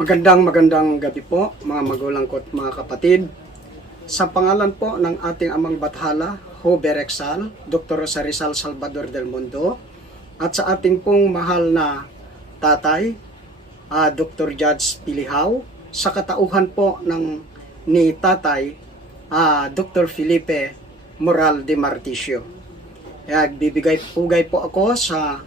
Magandang gabi po mga magulang ko at mga kapatid. Sa pangalan po ng ating amang bathala, Hobe Rexal, Dr. Rizal Salvador del Mundo, at sa ating pong mahal na tatay, Dr. Judge Pilihaw, sa katauhan po ni tatay, Dr. Felipe Moral de Marticio. Bibigay pugay po ako sa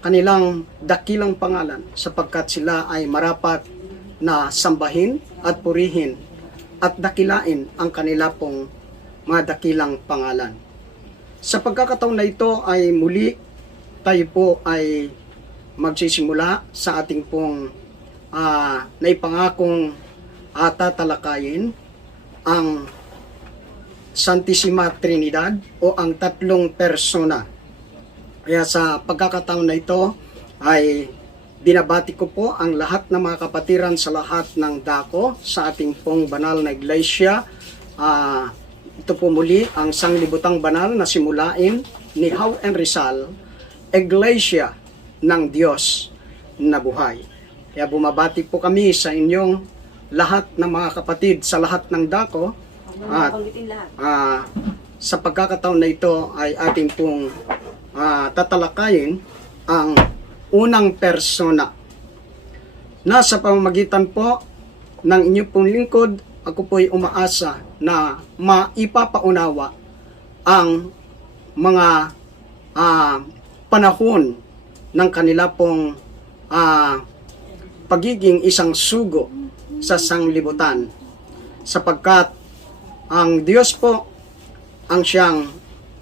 kanilang dakilang pangalan sapagkat sila ay marapat na sambahin at purihin at dakilain ang kanila pong mga dakilang pangalan. Sa pagkakataon na ito ay muli tayo po ay magsisimula sa ating pong naipangakong tatalakayin ang Santissima Trinidad o ang tatlong persona. Kaya sa pagkakataon na ito ay binabati ko po ang lahat ng mga kapatiran sa lahat ng dako sa ating pong banal na iglesia. Ito po muli ang sanglibutang banal na simulain ni How and Rizal, Iglesia ng Diyos na buhay. Kaya bumabati po kami sa inyong lahat ng mga kapatid sa lahat ng dako. At sa pagkakataon na ito ay ating pong tatalakayin ang unang persona. Nasa pamamagitan po ng inyong pong lingkod, ako po ay umaasa na maipapaunawa ang mga panahon ng kanila pong pagiging isang sugo sa sanglibutan. Sapagkat ang Diyos po ang siyang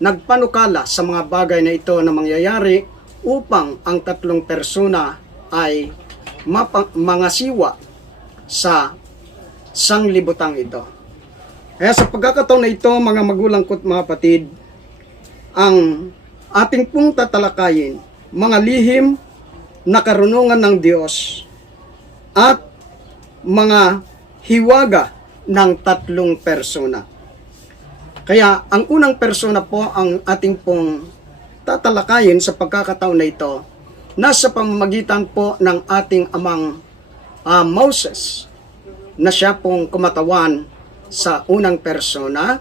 nagpanukala sa mga bagay na ito na mangyayari upang ang tatlong persona ay mangasiwa sa sanglibutang ito. Kaya sa pagkakataon na ito, mga magulang ko at mga kapatid, ang ating pong tatalakayin, mga lihim na karunungan ng Diyos at mga hiwaga ng tatlong persona. Kaya ang unang persona po ang ating pong tatalakayin sa pagkakataon na ito, nasa pamamagitan po ng ating amang Moses, na siya pong kumatawan sa unang persona,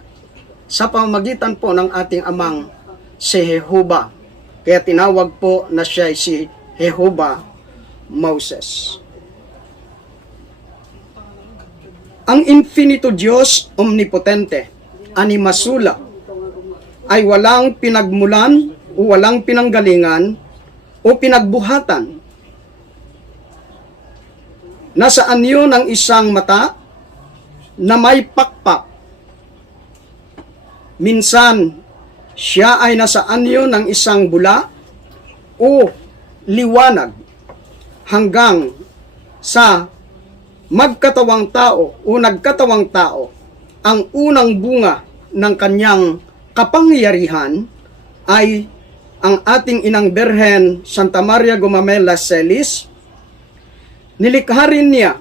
sa pamamagitan po ng ating amang si Jehovah. Kaya tinawag po na siya si Jehovah Moses. Ang infinito Diyos omnipotente, animasula, ay walang pinagmulan o walang pinanggalingan o pinagbuhatan. Nasa anyo ng isang mata na may pakpak. Minsan, siya ay nasa anyo ng isang bula o liwanag hanggang sa magkatawang tao o nagkatawang tao. Ang unang bunga ng kanyang kapangyarihan ay ang ating inang Birhen Santa Maria Gumamela Celis. Nilikha rin niya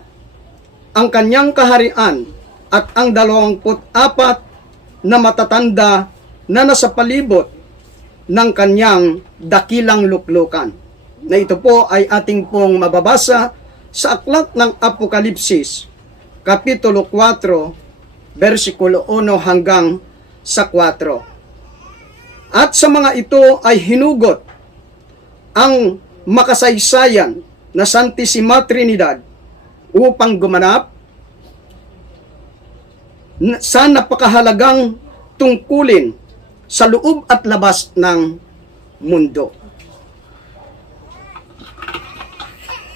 ang kanyang kaharian at ang 24 na matatanda na nasa palibot ng kanyang dakilang luklukan. Na ito po ay ating pong mababasa sa aklat ng Apokalipsis, Kapitulo 4, versikulo 1 hanggang sa 4. At sa mga ito ay hinugot ang makasaysayan na Santissima Trinidad upang gumanap sa napakahalagang tungkulin sa loob at labas ng mundo.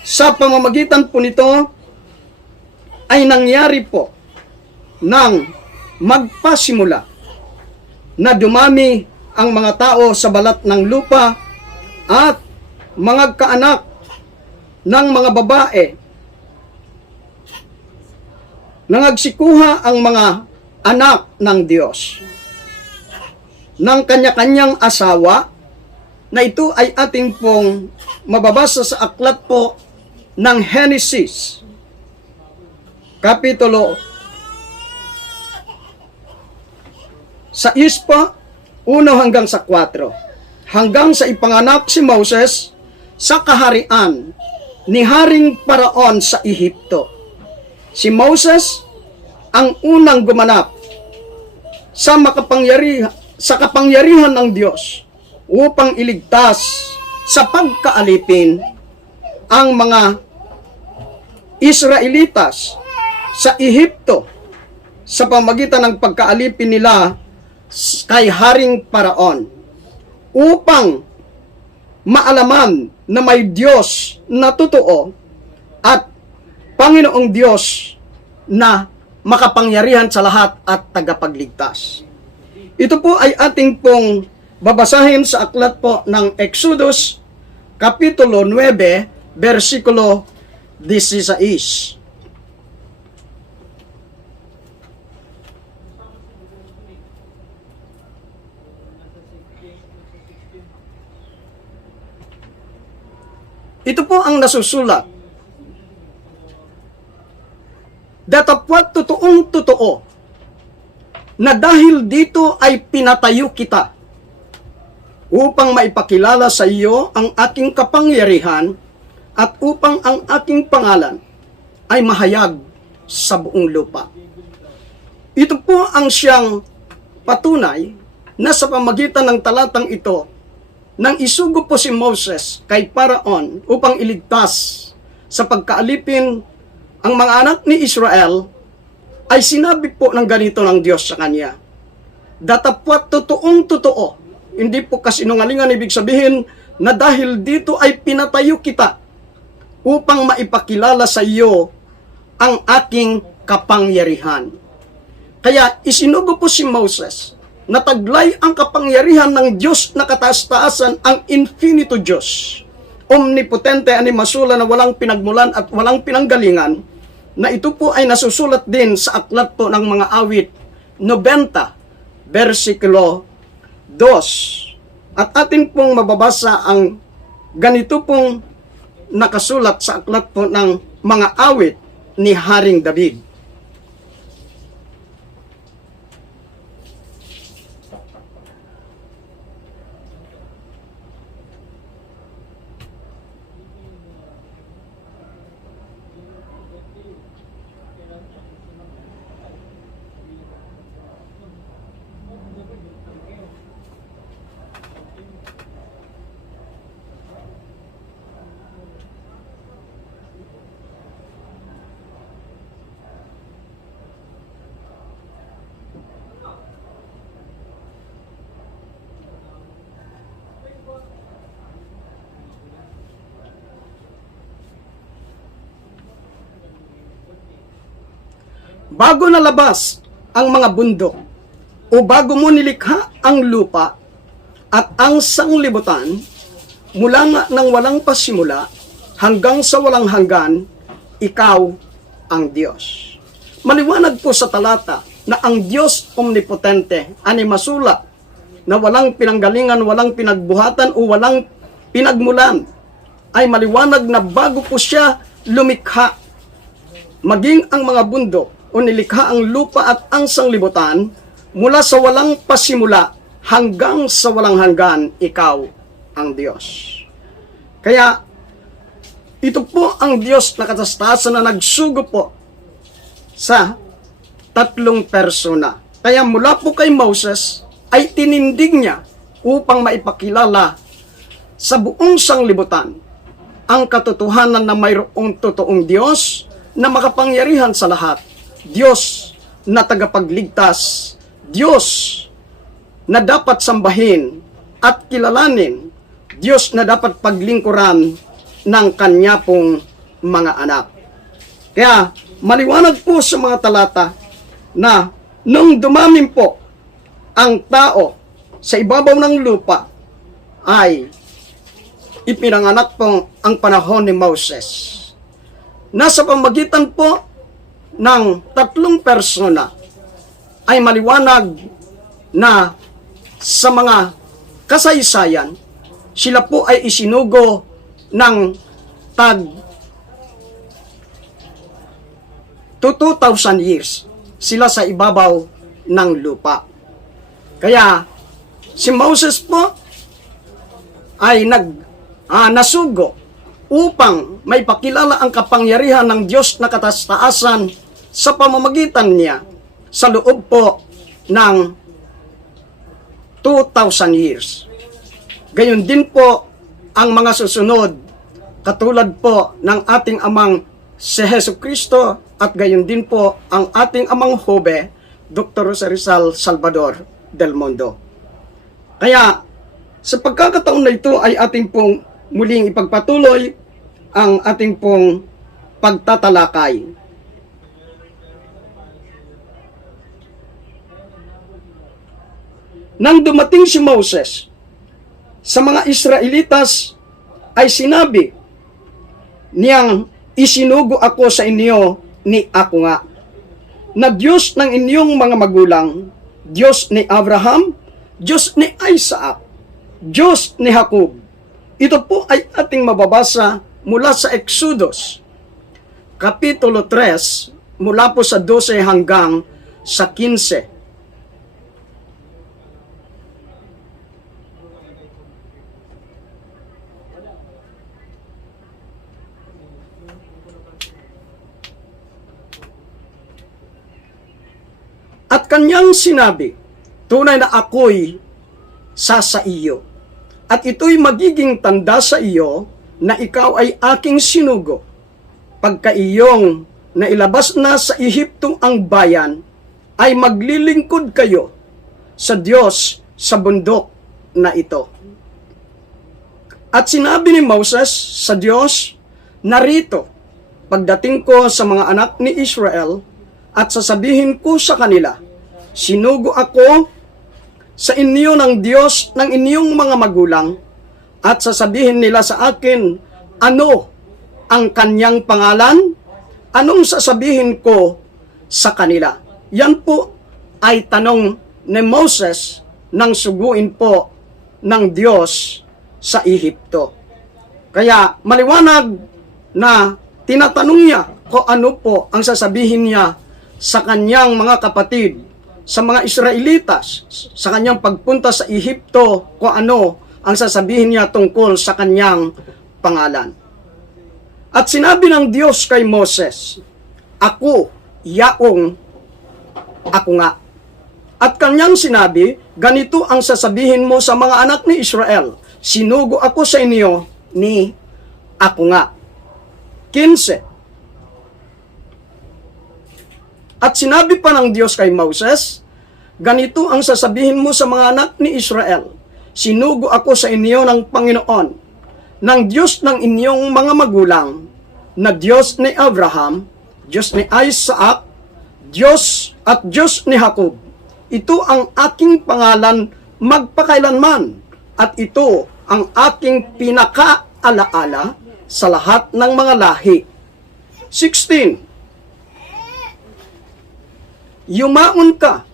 Sa pamamagitan po nito ay nangyari po nang magpasimula na dumami ang mga tao sa balat ng lupa at mga kaanak ng mga babae na nagsikuha ang mga anak ng Diyos ng kanya-kanyang asawa, na ito ay ating pong mababasa sa aklat po ng Genesis, Kapitulo sa ispa 1 hanggang sa 4, hanggang sa ipanganak si Moses sa kaharian ni Haring Paraon sa Ehipto. Si Moses ang unang gumanap sa kapangyarihan ng Diyos upang iligtas sa pagkaalipin ang mga Israelitas sa Ehipto sa pamagitan ng pagkaalipin nila kay Haring Paraon, upang maalaman na may Diyos na totoo at Panginoong Diyos na makapangyarihan sa lahat at tagapagligtas. Ito po ay ating pong babasahin sa aklat po ng Exodus, Kapitulo 9, versikulo 16. Ito po ang nasusulat. Datapwat totoong totoo na dahil dito ay pinatayo kita upang maipakilala sa iyo ang aking kapangyarihan at upang ang aking pangalan ay mahayag sa buong lupa. Ito po ang siyang patunay na sa pamagitan ng talatang ito, nang isugo po si Moses kay Paraon upang iligtas sa pagkaalipin ang mga anak ni Israel, ay sinabi po ng ganito ng Diyos sa kanya, datapwat totoong totoo, hindi po kasinungalingan, ibig sabihin na dahil dito ay pinatayo kita upang maipakilala sa iyo ang aking kapangyarihan. Kaya isinugo po si Moses, nataglay ang kapangyarihan ng Diyos na kataas-taasan, ang infinito Diyos, omnipotente, animasula na walang pinagmulan at walang pinanggalingan, na ito po ay nasusulat din sa aklat po ng mga awit 90, versikulo 2. At atin pong mababasa ang ganito pong nakasulat sa aklat po ng mga awit ni Haring David. Bago nalabas ang mga bundok, o bago mo nilikha ang lupa at ang sanglibutan, mula nga ng walang pasimula hanggang sa walang hanggan, ikaw ang Diyos. Maliwanag po sa talata na ang Diyos omnipotente, animasula, na walang pinanggalingan, walang pinagbuhatan o walang pinagmulan, ay maliwanag na bago po siya lumikha, maging ang mga bundok o nilikha ang lupa at ang sanglibutan, mula sa walang pasimula hanggang sa walang hanggan, ikaw ang Diyos. Kaya, ito po ang Diyos na katastasan na nagsugo po sa tatlong persona. Kaya mula po kay Moses, ay tinindig niya upang maipakilala sa buong sanglibutan ang katotohanan na mayroong totoong Diyos na makapangyarihan sa lahat. Diyos na tagapagligtas, Diyos na dapat sambahin at kilalanin, Diyos na dapat paglingkuran ng kanya pong mga anak. Kaya maliwanag po sa mga talata na nung dumamin po ang tao sa ibabaw ng lupa, ay ipinanganak po ang panahon ni Moses. Nasa pamagitan po ng tatlong persona ay maliwanag na sa mga kasaysayan, sila po ay isinugo ng tag 2,000 years sila sa ibabaw ng lupa. Kaya si Moses po ay nasugo upang may pakilala ang kapangyarihan ng Diyos na katastaasan sa pamamagitan niya sa loob po ng 2,000 years. Gayon din po ang mga susunod, katulad po ng ating amang si Hesus Kristo at gayon din po ang ating amang Hobe, Dr. Jose Rizal Salvador del Mundo. Kaya sa pagkakataon na ito ay ating pong muling ipagpatuloy ang ating pong pagtatalakay. Nang dumating si Moses sa mga Israelitas ay sinabi niyang, isinugo ako sa inyo ni ako nga, na Diyos ng inyong mga magulang, Diyos ni Abraham, Diyos ni Isaac, Diyos ni Jacob. Ito po ay ating mababasa mula sa Exodus, Kapitulo 3, mula po sa 12 hanggang sa 15. At kanyang sinabi, tunay na ako'y sa iyo, at ito'y magiging tanda sa iyo na ikaw ay aking sinugo. Pagka iyong nailabas na sa Ehipto ang bayan, ay maglilingkod kayo sa Diyos sa bundok na ito. At sinabi ni Moses sa Diyos, narito, pagdating ko sa mga anak ni Israel, at sasabihin ko sa kanila, sinugo ako sa inyo ng Diyos ng inyong mga magulang, at sasabihin nila sa akin, ano ang kanyang pangalan? Anong sasabihin ko sa kanila? Yan po ay tanong ni Moses nang suguin po ng Diyos sa Ehipto. Kaya maliwanag na tinatanong niya kung ano po ang sasabihin niya sa kanyang mga kapatid, sa mga Israelitas, sa kanyang pagpunta sa Ehipto, kung ano ang sasabihin niya tungkol sa kanyang pangalan. At sinabi ng Diyos kay Moses, ako, yaong, ako nga. At kanyang sinabi, ganito ang sasabihin mo sa mga anak ni Israel, sinugo ako sa inyo ni ako nga. 15. At sinabi pa ng Diyos kay Moses, ganito ang sasabihin mo sa mga anak ni Israel, sinugo ako sa inyo ng Panginoon, ng Diyos ng inyong mga magulang, na Diyos ni Abraham, Diyos ni Isaac, Diyos at Diyos ni Jacob. Ito ang aking pangalan magpakailanman, at ito ang aking pinaka-alaala sa lahat ng mga lahi. 16. Yumaon ka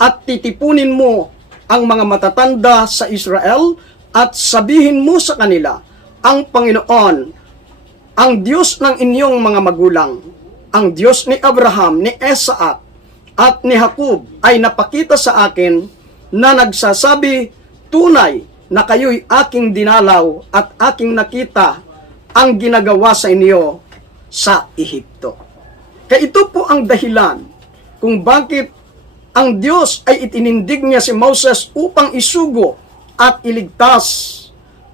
at titipunin mo ang mga matatanda sa Israel at sabihin mo sa kanila, ang Panginoon, ang Diyos ng inyong mga magulang, ang Diyos ni Abraham, ni Isaac, at ni Jacob ay napakita sa akin na nagsasabi, tunay na kayo'y aking dinalaw at aking nakita ang ginagawa sa inyo sa Ehipto. Kaya ito po ang dahilan kung bakit ang Diyos ay itinindig niya si Moses upang isugo at iligtas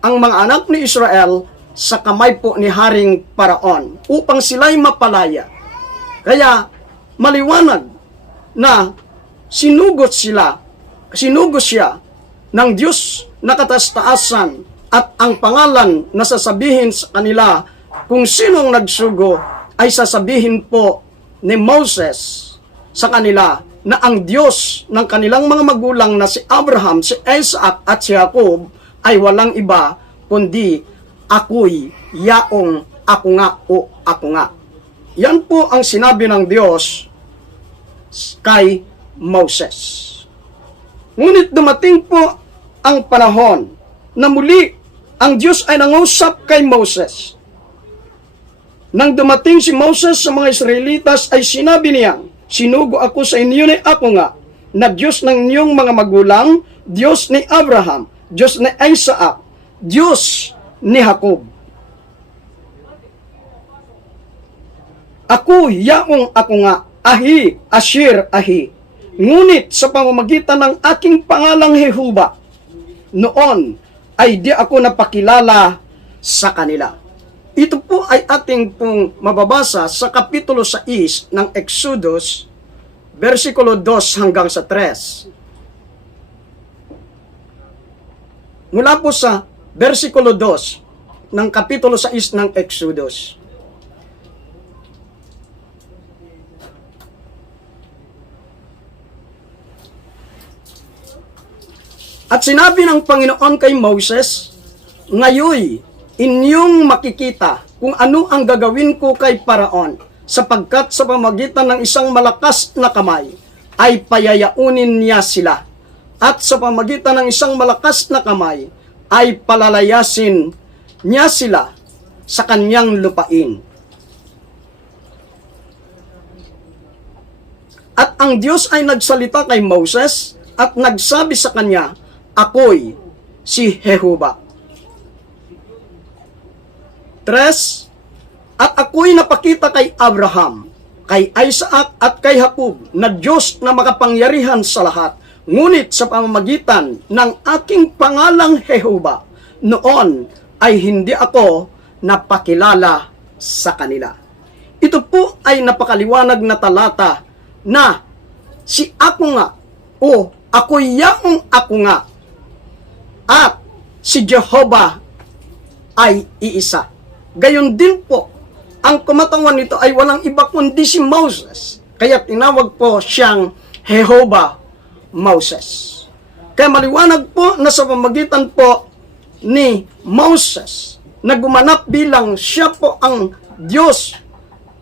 ang mga anak ni Israel sa kamay po ni Haring Paraon upang sila'y mapalaya. Kaya maliwanag na sinugo siya ng Diyos na katastaasan, at ang pangalan na sasabihin sa kanila kung sinong nagsugo ay sasabihin po ni Moses sa kanila na ang Diyos ng kanilang mga magulang na si Abraham, si Isaac at si Jacob ay walang iba kundi ako'y yaong ako nga o ako nga. Yan po ang sinabi ng Diyos kay Moses. Ngunit dumating po ang panahon na muli ang Diyos ay nangusap kay Moses. Nang dumating si Moses sa mga Israelitas ay sinabi niya, sinugo ako sa inyo ni ako nga, na Diyos ng inyong mga magulang, Diyos ni Abraham, Diyos ni Isaac, Diyos ni Jacob. Ako yaong ako nga, ahi, Asher, ahi. Ngunit sa pamamagitan ng aking pangalang Jehovah, noon ay di ako napakilala sa kanila. Ito po ay ating pong mababasa sa Kapitulo 6 ng Exodus, versikulo 2 hanggang sa 3. Mula po sa versikulo 2 ng Kapitulo 6 ng Exodus. At sinabi ng Panginoon kay Moses, ngayoy, inyong makikita kung ano ang gagawin ko kay Paraon, sapagkat sa pamagitan ng isang malakas na kamay, ay payayaunin niya sila. At sa pamagitan ng isang malakas na kamay, ay palalayasin niya sila sa kanyang lupain. At ang Diyos ay nagsalita kay Moses at nagsabi sa kanya, ako'y si Jehovah. 3. At ako'y napakita kay Abraham, kay Isaac at kay Jacob na Diyos na makapangyarihan sa lahat. Ngunit sa pamamagitan ng aking pangalang Jehovah, noon ay hindi ako napakilala sa kanila. Ito po ay napakaliwanag na talata na si ako nga o ako'y yaong ako nga at si Jehovah ay iisa. Gayon din po, ang kumatawan nito ay walang iba kundi si Moses. Kaya tinawag po siyang Jehovah Moses. Kaya maliwanag po na sa pamamagitan po ni Moses na gumanap bilang siya po ang Diyos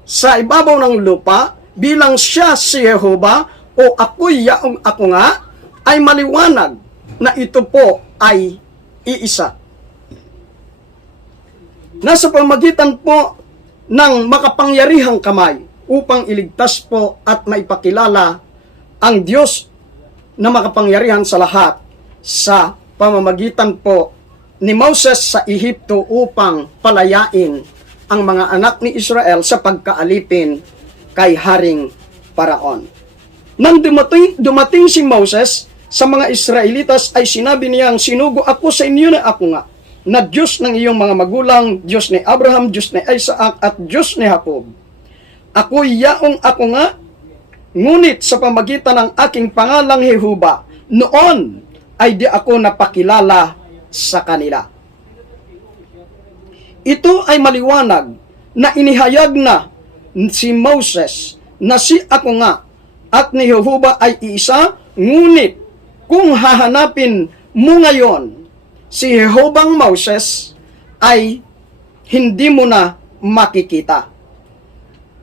sa ibabaw ng lupa, bilang siya si Jehovah o ako'y yaong ako nga, ay maliwanag na ito po ay iisa. Nasa pamagitan po ng makapangyarihang kamay upang iligtas po at maipakilala ang Diyos na makapangyarihan sa lahat sa pamamagitan po ni Moses sa Ehipto upang palayain ang mga anak ni Israel sa pagkaalipin kay Haring Paraon. Nang dumating si Moses sa mga Israelitas ay sinabi niyang, sinugo ako sa inyo na ako nga, na Diyos ng iyong mga magulang, Diyos ni Abraham, Diyos ni Isaac, at Diyos ni Jacob. Ako'y yaong ako nga, ngunit sa pamagitan ng aking pangalang Jehovah, noon ay di ako napakilala sa kanila. Ito ay maliwanag na inihayag na si Moses na si ako nga at ni Jehovah ay iisa, ngunit kung hahanapin mo ngayon si Jehovah Moses ay hindi mo na makikita.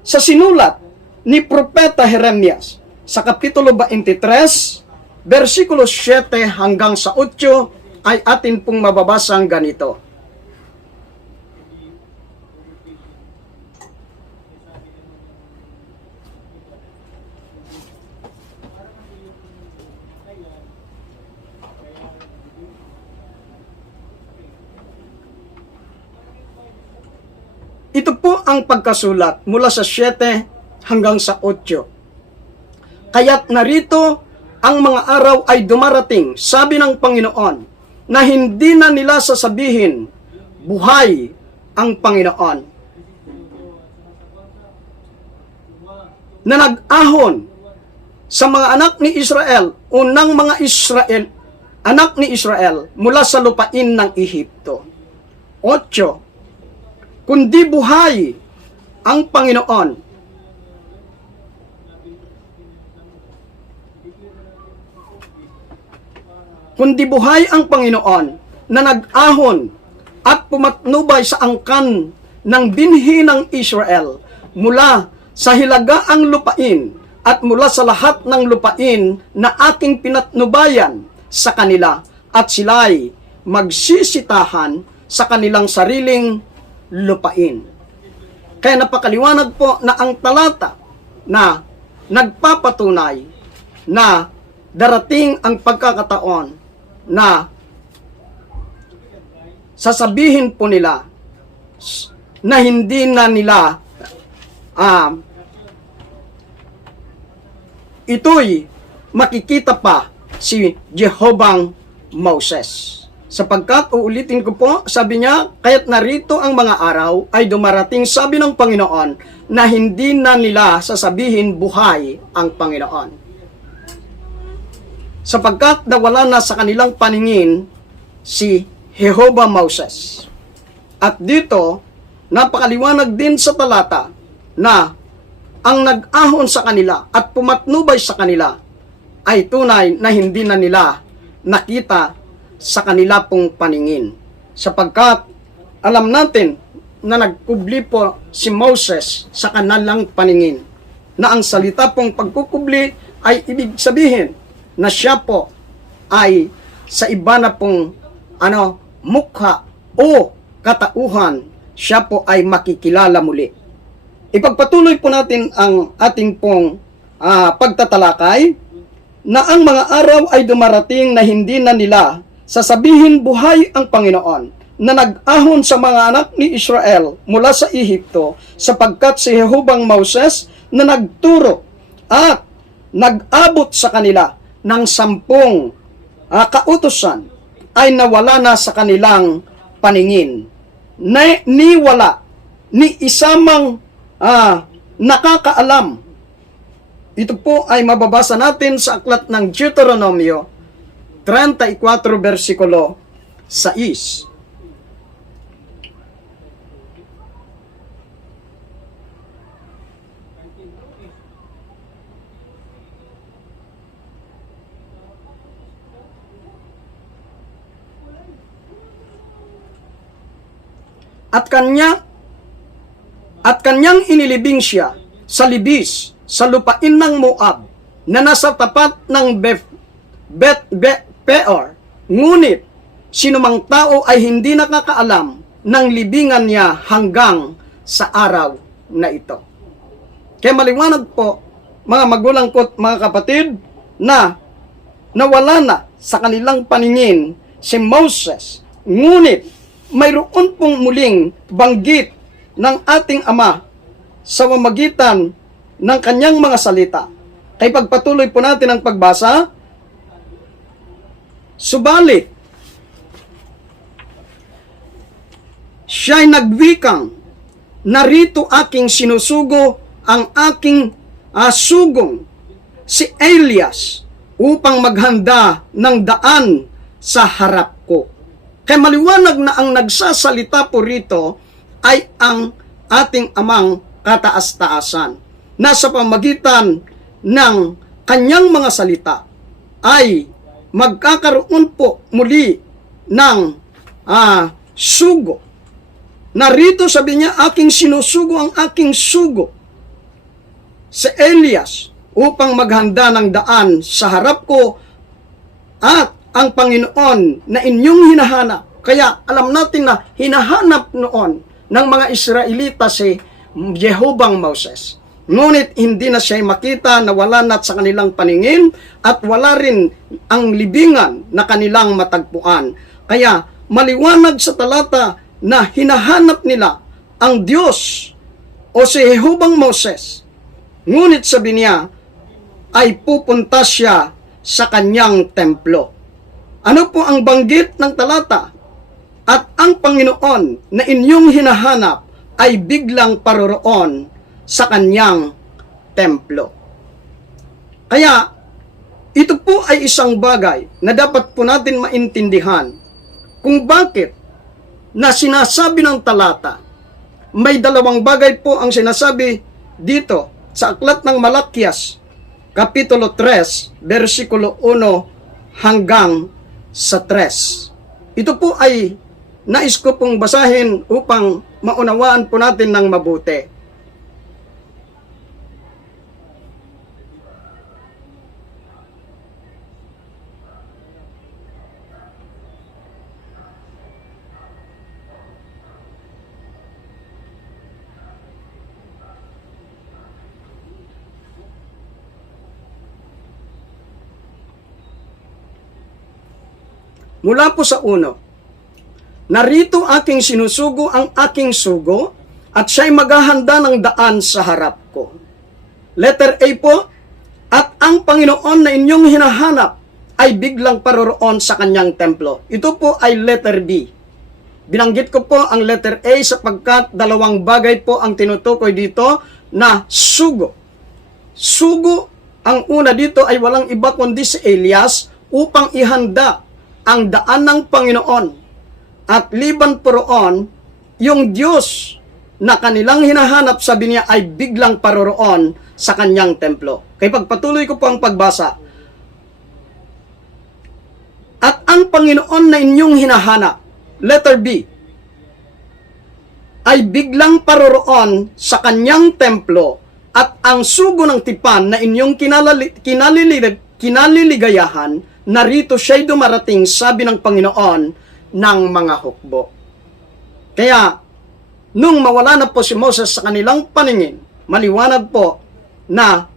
Sa sinulat ni Propeta Jeremias sa Kapitulo 23, versikulo 7 hanggang sa 8 ay atin pong mababasang ganito. Ito po ang pagkasulat mula sa 7 hanggang sa 8. Kaya't narito ang mga araw ay dumarating, sabi ng Panginoon, na hindi na nila sasabihin, buhay ang Panginoon. Na nag-ahon sa mga anak ni Israel, unang mga anak ni Israel mula sa lupain ng Ehipto. 8. Kundi buhay ang Panginoon. Kundi buhay ang Panginoon na nag-ahon at pumatnubay sa angkan ng binhi ng Israel mula sa hilagaang lupain at mula sa lahat ng lupain na aking pinatnubayan sa kanila, at sila'y magsisitahan sa kanilang sariling lupain. Kaya napakaliwanag po na ang talata na nagpapatunay na darating ang pagkakataon na sasabihin po nila na hindi na nila ito'y makikita pa si Jehovah Moses. Sapagkat, uulitin ko po, sabi niya, kaya't narito ang mga araw ay dumarating, sabi ng Panginoon, na hindi na nila sasabihin buhay ang Panginoon. Sapagkat nawala na sa kanilang paningin si Jehovah Moses. At dito, napakaliwanag din sa talata na ang nag-ahon sa kanila at pumatnubay sa kanila ay tunay na hindi na nila nakita sa kanila pong paningin. Sapagkat alam natin na nagkubli po si Moses sa kanilang paningin. Na ang salita pong pagkukubli ay ibig sabihin na siya po ay sa iba na pong mukha o katauhan, siya po ay makikilala muli. Ipagpatuloy po natin ang ating pong pagtatalakay na ang mga araw ay dumarating na hindi na nila sasabihin buhay ang Panginoon na nag-ahon sa mga anak ni Israel mula sa Ehipto, sapagkat si Jehovah Moses na nagturo at nag-abot sa kanila ng 10 kautusan ay nawala na sa kanilang paningin. Niwala ni isamang nakakaalam. Ito po ay mababasa natin sa aklat ng Deuteronomio 34 versikulo 6. At kanyang inilibing siya sa libis sa lupain ng Moab na nasa tapat ng Peor. Ngunit sinumang tao ay hindi nakakaalam ng libingan niya hanggang sa araw na ito. Kaya maliwanag po, mga magulang ko, mga kapatid, na nawala na sa kanilang paningin si Moses. Ngunit mayroon pong muling banggit ng ating Ama sa pamamagitan ng kanyang mga salita. Kaya pagpatuloy po natin ang pagbasa. Subalit, siya'y nagwikang, narito aking sinusugo ang aking sugong, si Elias, upang maghanda ng daan sa harap ko. Kaya maliwanag na ang nagsasalita po rito ay ang ating Amang kataas-taasan. Nasa pamagitan ng kanyang mga salita ay magkakaroon po muli ng sugo. Narito sabi niya, aking sinusugo ang aking sugo sa Elias upang maghanda ng daan sa harap ko, at ang Panginoon na inyong hinahanap. Kaya alam natin na hinahanap noon ng mga Israelita si Jehovah Moses. Ngunit hindi na siya makita, na wala na sa kanilang paningin at wala rin ang libingan na kanilang matagpuan. Kaya maliwanag sa talata na hinahanap nila ang Diyos o si Jehovah Moses. Ngunit sabi niya ay pupunta siya sa kanyang templo. Ano po ang banggit ng talata? At ang Panginoon na inyong hinahanap ay biglang paroroon sa kanyang templo. Kaya, ito po ay isang bagay na dapat po natin maintindihan kung bakit na sinasabi ng talata. May dalawang bagay po ang sinasabi dito sa aklat ng Malakias, Kapitulo 3, versikulo 1 hanggang sa 3. Ito po ay nais ko pong basahin upang maunawaan po natin ng mabuti. Mula po sa 1, narito aking sinusugo ang aking sugo at siya'y maghahanda ng daan sa harap ko. Letter A po, at ang Panginoon na inyong hinahanap ay biglang paroroon sa kanyang templo. Ito po ay letter B. Binanggit ko po ang letter A sapagkat dalawang bagay po ang tinutukoy dito na sugo. Sugo, ang una dito ay walang iba kundi si Elias upang ihanda ang daan ng Panginoon. At liban po roon, yung Diyos na kanilang hinahanap, sabi niya, ay biglang paroroon sa kanyang templo. Kaya pagpatuloy ko po ang pagbasa. At ang Panginoon na inyong hinahanap, letter B, ay biglang paroroon sa kanyang templo, at ang sugo ng tipan na inyong kinaliligayahan, narito siya'y dumarating, sabi ng Panginoon, ng mga hukbo. Kaya, nung mawala na po si Moses sa kanilang paningin, maliwanag po na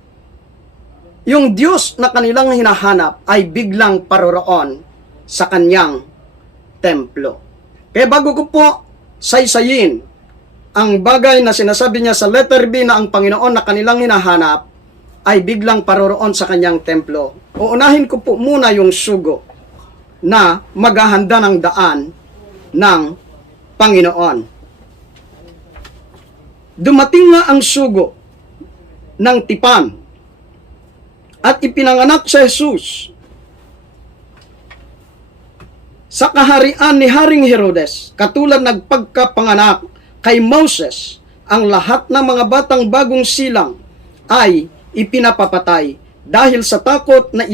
yung Diyos na kanilang hinahanap ay biglang paroroon sa kanyang templo. Kaya bago ko po saysayin ang bagay na sinasabi niya sa letter B na ang Panginoon na kanilang hinahanap ay biglang paroroon sa kanyang templo, uunahin ko po muna yung sugo na maghahanda ng daan ng Panginoon. Dumating nga ang sugo ng tipan at ipinanganak si Jesus sa kaharian ni Haring Herodes, katulad nagpagkapanganak kay Moses. Ang lahat ng mga batang bagong silang ay ipinapapatay dahil sa takot na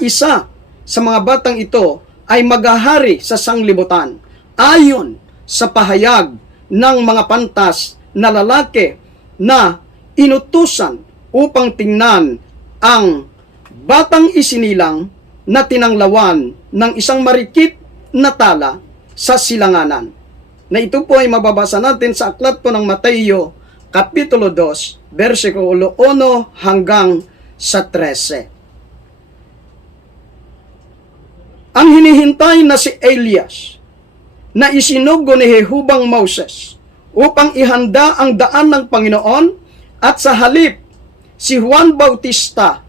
isa sa mga batang ito ay maghahari sa sanglibutan, ayon sa pahayag ng mga pantas na lalaki na inutusan upang tingnan ang batang isinilang na tinanglawan ng isang marikit na tala sa silanganan. Na ito po ay mababasa natin sa aklat po ng Mateo, Kapitulo 2, versikulo 1 hanggang sa 13. Ang hinihintay na si Elias, na isinugo ni Jehubang Moses, upang ihanda ang daan ng Panginoon, at sa halip, si Juan Bautista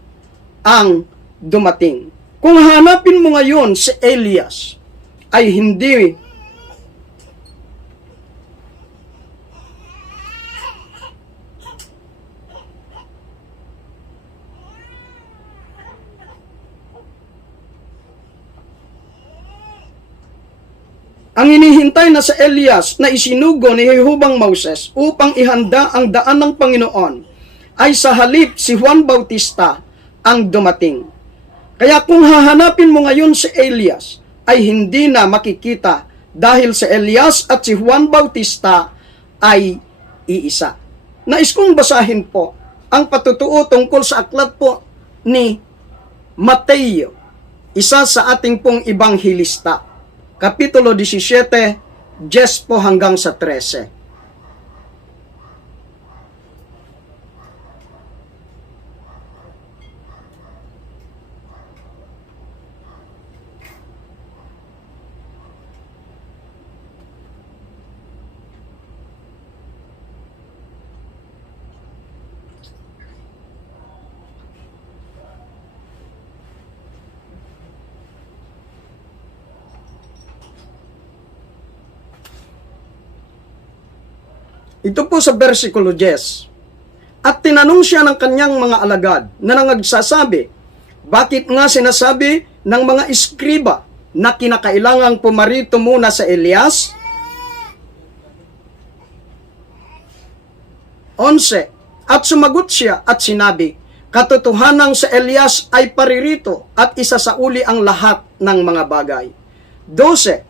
ang dumating. Kung hanapin mo ngayon si Elias, ay hindi ang hinihintay na sa Elias na isinugo ni Jehubang Moses upang ihanda ang daan ng Panginoon, ay sa halip si Juan Bautista ang dumating. Kaya kung hahanapin mo ngayon si Elias, ay hindi na makikita dahil si Elias at si Juan Bautista ay iisa. Nais kong basahin po ang patutuo tungkol sa aklat po ni Mateo, isa sa ating pong ibanghilista. Kapitulo 17, 10 po hanggang sa 13. Ito po sa versikulo 10. At tinanong siya ng kanyang mga alagad na nangagsasabi, bakit nga sinasabi ng mga iskriba na kinakailangang pumarito muna sa Elias? 11. At sumagot siya at sinabi, katotohanan sa Elias ay paririto at isasauli ang lahat ng mga bagay. 12.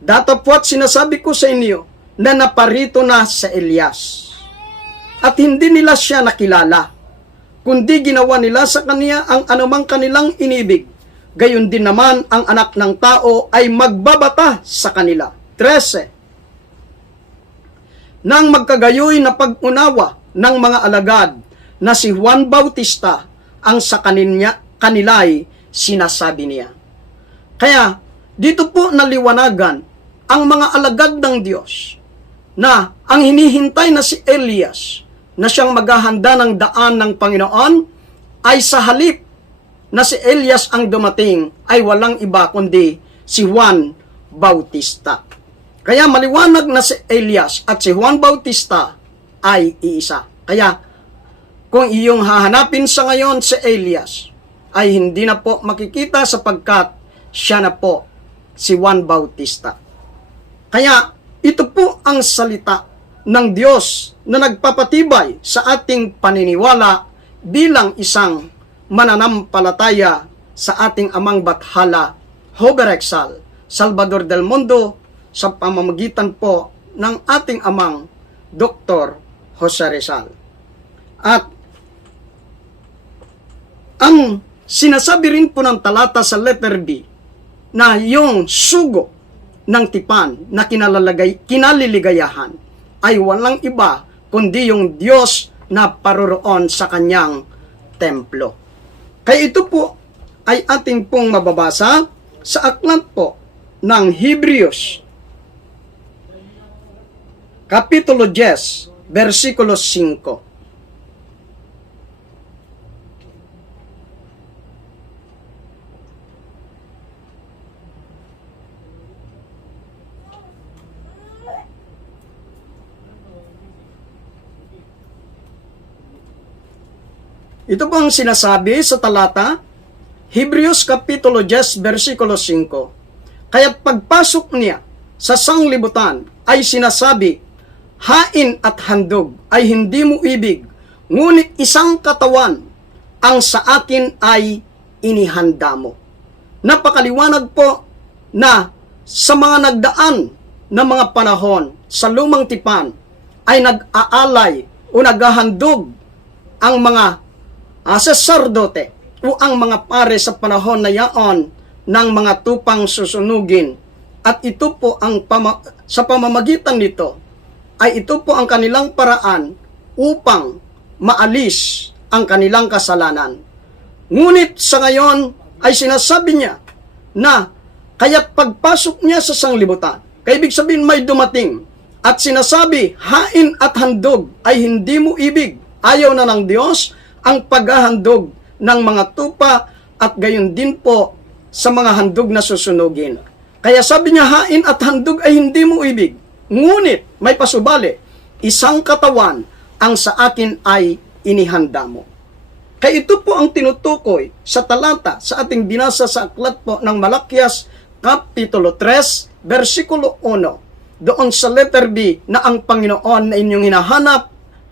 Datapwat sinasabi ko sa inyo, na naparito na sa Elias. At hindi nila siya nakilala, kundi ginawa nila sa kanya ang anumang kanilang inibig. Gayon din naman ang anak ng tao ay magbabata sa kanila. 13. Nang magkagayoy na pag-unawa ng mga alagad na si Juan Bautista ang sa kanila'y sinasabi niya. Kaya dito po naliwanagan ang mga alagad ng Diyos na ang hinihintay na si Elias na siyang maghahanda ng daan ng Panginoon ay sa halip na si Elias ang dumating ay walang iba kundi si Juan Bautista. Kaya maliwanag na si Elias at si Juan Bautista ay iisa. Kaya kung iyong hahanapin sa ngayon si Elias ay hindi na po makikita sapagkat siya na po si Juan Bautista. Kaya ito po ang salita ng Diyos na nagpapatibay sa ating paniniwala bilang isang mananampalataya sa ating amang bathala, Hoberexal, Salvador del Mundo, sa pamamagitan po ng ating amang Dr. Jose Rizal. At ang sinasabi rin po ng talata sa letter B na yung sugo ng tipan na kinaliligayahan ay walang iba kundi yung Diyos na paroroon sa kanyang templo. Kaya ito po ay ating pong mababasa sa aklat po ng Hebrews, Kapitulo 10, versikulo 5. Ito po ang sinasabi sa talata, Hebrews Kapitulo 10, versikulo 5. Kaya't pagpasok niya sa sanglibutan ay sinasabi, hain at handog ay hindi mo ibig, ngunit isang katawan ang sa akin ay inihanda mo. Napakaliwanag po na sa mga nagdaan na mga panahon sa lumang tipan ay nag-aalay o naghahandog ang mga saserdote o ang mga pare sa panahon na yaon ng mga tupang susunugin. At ito po ang sa pamamagitan nito ay ito po ang kanilang paraan upang maalis ang kanilang kasalanan. Ngunit sa ngayon ay sinasabi niya na kaya't pagpasok niya sa sanglibutan, kaya ibig sabihin may dumating at sinasabi, hain at handog ay hindi mo ibig. Ayaw na ng Diyos ang paghahandog ng mga tupa at gayon din po sa mga handog na susunugin. Kaya sabi niya, hain at handog ay hindi mo ibig. Ngunit, may pasubali, isang katawan ang sa akin ay inihanda mo. Kaya ito po ang tinutukoy sa talata sa ating binasa sa aklat po ng Malakias, Kapitulo 3, versikulo 1. Doon sa letter B na ang Panginoon na inyong hinahanap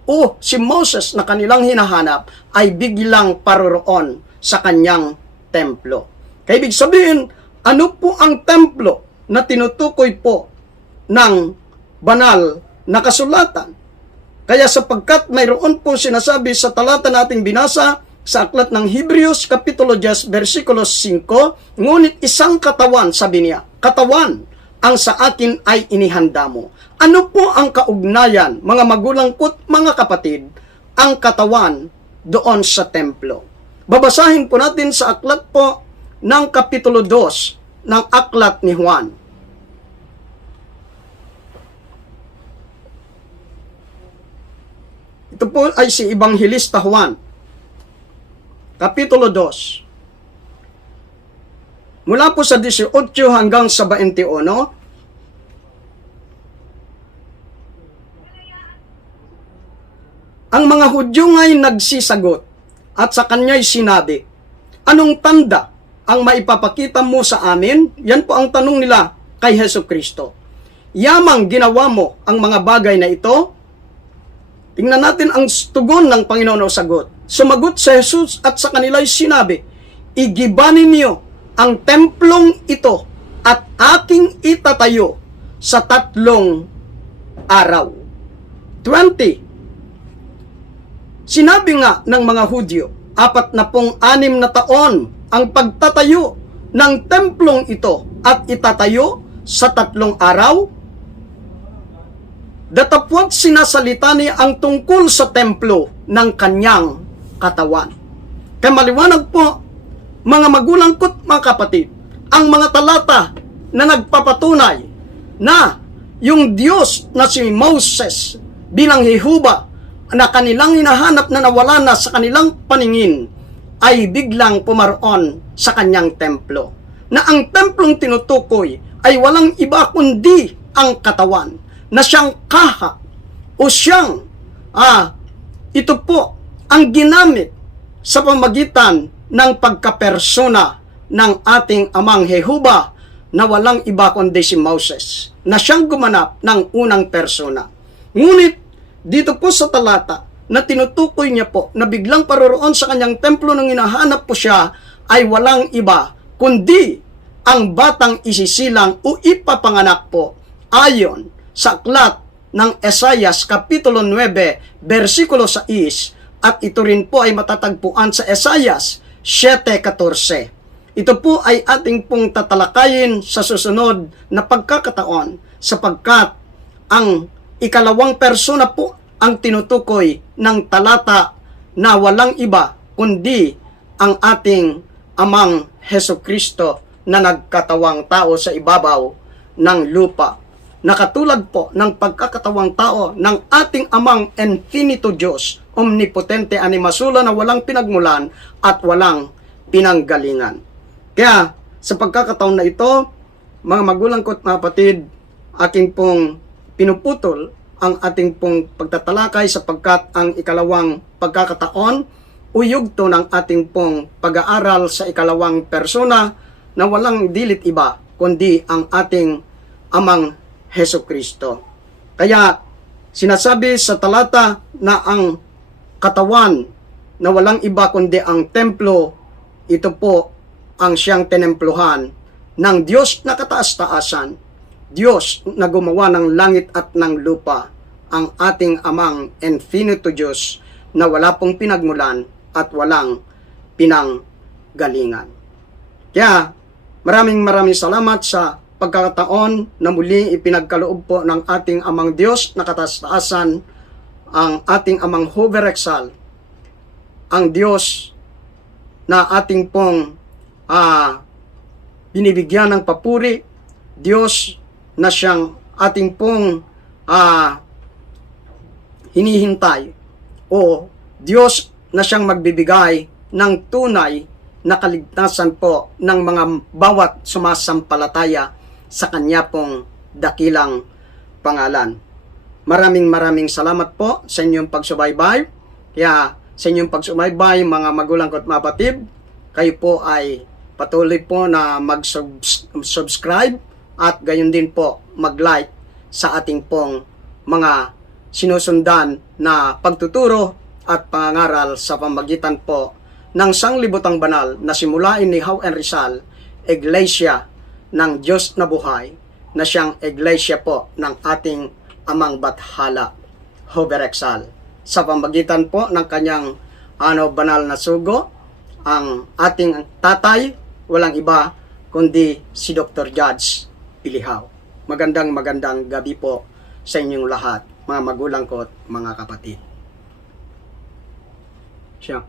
o si Moses na kanilang hinahanap ay biglang paroroon sa kanyang templo. Kaya ibig sabihin, ano po ang templo na tinutukoy po ng banal na kasulatan? Kaya sapagkat mayroon po sinasabi sa talata nating binasa sa aklat ng Hebrews, Kapitulo 10, versikulo 5, ngunit isang katawan, sabi niya, katawan ang sa akin ay inihanda mo. Ano po ang kaugnayan, mga magulang ko't mga kapatid, ang katawan doon sa templo? Babasahin po natin sa aklat po ng Kapitulo 2 ng aklat ni Juan. Ito po ay si Ebanghelista Juan. Kapitulo 2. Mula po sa 18 hanggang sa 21, ang mga Hudyo nga'y nagsisagot at sa kanya'y sinabi, anong tanda ang maipapakita mo sa amin? Yan po ang tanong nila kay Hesus Kristo. Yamang ginawa mo ang mga bagay na ito? Tingnan natin ang tugon ng Panginoon o sagot. Sumagot si Jesus at sa kanila'y sinabi, igibanin niyo ang templong ito at aking itatayo sa 3 araw. 20. Sinabi nga ng mga Hudyo, 46 na taon ang pagtatayo ng templong ito at itatayo sa 3 araw. Datapwat sinasalita niya ang tungkol sa templo ng kanyang katawan. Kaya maliwanag po, mga magulang ko't mga kapatid, ang mga talata na nagpapatunay na yung Diyos na si Moses bilang Jehovah na kanilang hinahanap na nawala na sa kanilang paningin ay biglang pumaroon sa kanyang templo. Na ang templong tinutukoy ay walang iba kundi ang katawan na siyang kaha o siyang ito po ang ginamit sa pamagitan ng pagkapersona ng ating amang Jehovah na walang iba kundi si Moses na siyang gumanap ng unang persona. Ngunit dito po sa talata na tinutukoy niya po na biglang paroroon sa kanyang templo nang hinahanap po siya ay walang iba kundi ang batang isisilang o ipapanganak po ayon sa aklat ng Esaias Kapitulo 9, versikulo 6 at ito rin po ay matatagpuan sa Esaias 7:14. Ito po ay ating pong tatalakayin sa susunod na pagkakataon sapagkat ang ikalawang persona po ang tinutukoy ng talata na walang iba kundi ang ating amang Hesukristo na nagkatawang tao sa ibabaw ng lupa. Nakatulad po ng pagkakatawang tao ng ating amang infinito Diyos, omnipotente animasula na walang pinagmulan at walang pinanggalingan. Kaya sa pagkakataon na ito, mga magulang ko at mga kapatid, aking pong pinuputol ang ating pong pagtatalakay sapagkat ang ikalawang pagkakataon o yugto ng ating pong pag-aaral sa ikalawang persona na walang dilit iba kundi ang ating amang Hesukristo. Kaya sinasabi sa talata na ang katawan na walang iba kundi ang templo, ito po ang siyang tinempluhan ng Diyos na kataas-taasan, Diyos na gumawa ng langit at ng lupa, ang ating amang infinito Diyos na wala pong pinagmulan at walang pinanggalingan. Kaya maraming salamat sa pagkakataon na muling ipinagkaloob po ng ating amang Diyos na kataas-taasan, ang ating amang Hoverexal, ang Diyos na ating pong binibigyan ng papuri, Diyos na siyang ating pong hinihintay o Diyos na siyang magbibigay ng tunay na kaligtasan po ng mga bawat sumasampalataya sa Kanya pong dakilang pangalan. Maraming salamat po sa inyong pagsubaybay. Kaya sa inyong pagsubaybay, mga magulang ko at mga kapatid, kayo po ay patuloy po na mag-subscribe at gayon din po mag-like sa ating pong mga sinusundan na pagtuturo at pangangaral sa pamagitan po ng sanglibutang banal na simulain ni How and Rizal, Iglesia ng Diyos na buhay, na siyang iglesia po ng ating amang bathala, Hoverexal. Sa pamagitan po ng kanyang banal na sugo, ang ating tatay, walang iba kundi si Dr. Judge Pilihaw. Magandang gabi po sa inyong lahat, mga magulang ko at mga kapatid. Siya.